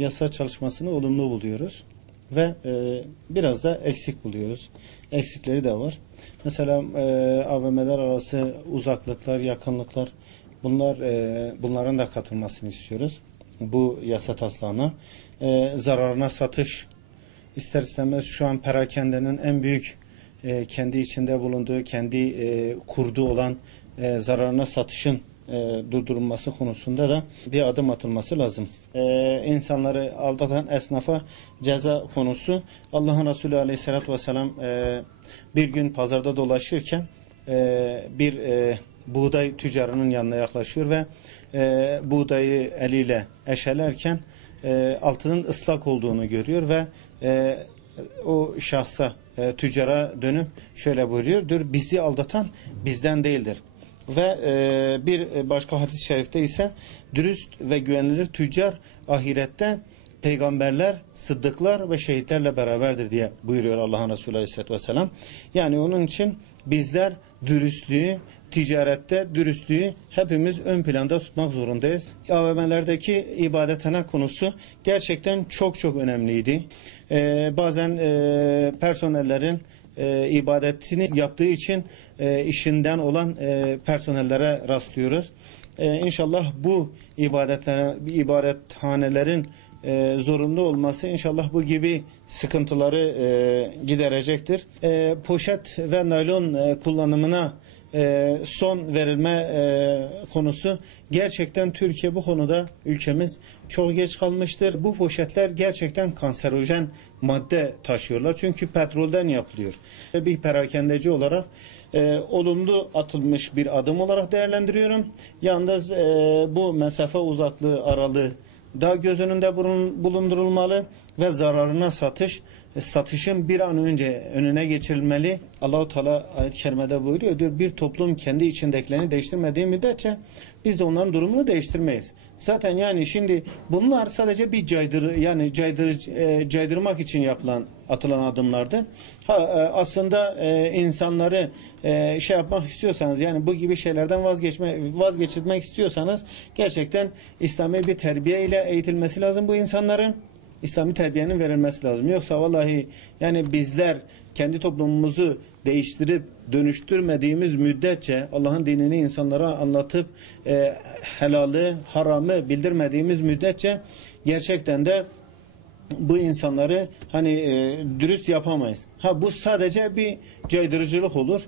yasa çalışmasını olumlu buluyoruz ve biraz da eksik buluyoruz. Eksikleri de var. Mesela AVM'ler arası uzaklıklar, yakınlıklar, bunların da katılmasını istiyoruz bu yasa taslağına. Zararına satış, ister istemez şu an perakendenin en büyük kendi içinde bulunduğu, kendi kurduğu olan zararına satışın durdurulması konusunda da bir adım atılması lazım. İnsanları aldatan esnafa ceza konusu, Allah'ın Resulü Aleyhisselatü Vesselam bir gün pazarda dolaşırken bir buğday tüccarının yanına yaklaşıyor ve buğdayı eliyle eşelerken altının ıslak olduğunu görüyor ve o şahsa, tüccara dönüp şöyle buyuruyor: "Dur, bizi aldatan bizden değildir." Ve bir başka hadis-i şerifte ise dürüst ve güvenilir tüccar ahirette peygamberler, sıddıklar ve şehitlerle beraberdir diye buyuruyor Allah'ın Resulü Aleyhisselatü Vesselam. Yani onun için bizler dürüstlüğü, ticarette dürüstlüğü hepimiz ön planda tutmak zorundayız. AVM'lerdeki ibadethane konusu gerçekten çok çok önemliydi. Bazen personellerin ibadetini yaptığı için işinden olan personellere rastlıyoruz. İnşallah bu ibadethanelerin zorunlu olması inşallah bu gibi sıkıntıları giderecektir. Poşet ve naylon kullanımına son verilme konusu, gerçekten Türkiye bu konuda, ülkemiz çok geç kalmıştır. Bu poşetler gerçekten kanserojen madde taşıyorlar. Çünkü petrolden yapılıyor. Bir perakendeci olarak olumlu atılmış bir adım olarak değerlendiriyorum. Yalnız bu mesafe uzaklığı, aralığı da göz önünde bulundurulmalı ve zararına satışın bir an önce önüne geçirilmeli. Allah-u Teala ayet-i kerimede buyuruyor, diyor, bir toplum kendi içindekilerini değiştirmediği müddetçe biz de onların durumunu değiştirmeyiz. Zaten yani şimdi bunlar sadece bir caydırmak için atılan adımlardı. Aslında insanları yapmak istiyorsanız, yani bu gibi şeylerden vazgeçirmek istiyorsanız gerçekten İslami bir terbiye ile eğitilmesi lazım bu insanların. İslami terbiyenin verilmesi lazım. Yoksa vallahi yani bizler kendi toplumumuzu değiştirip dönüştürmediğimiz müddetçe, Allah'ın dinini insanlara anlatıp helalı, haramı bildirmediğimiz müddetçe gerçekten de bu insanları dürüst yapamayız. Bu sadece bir caydırıcılık olur.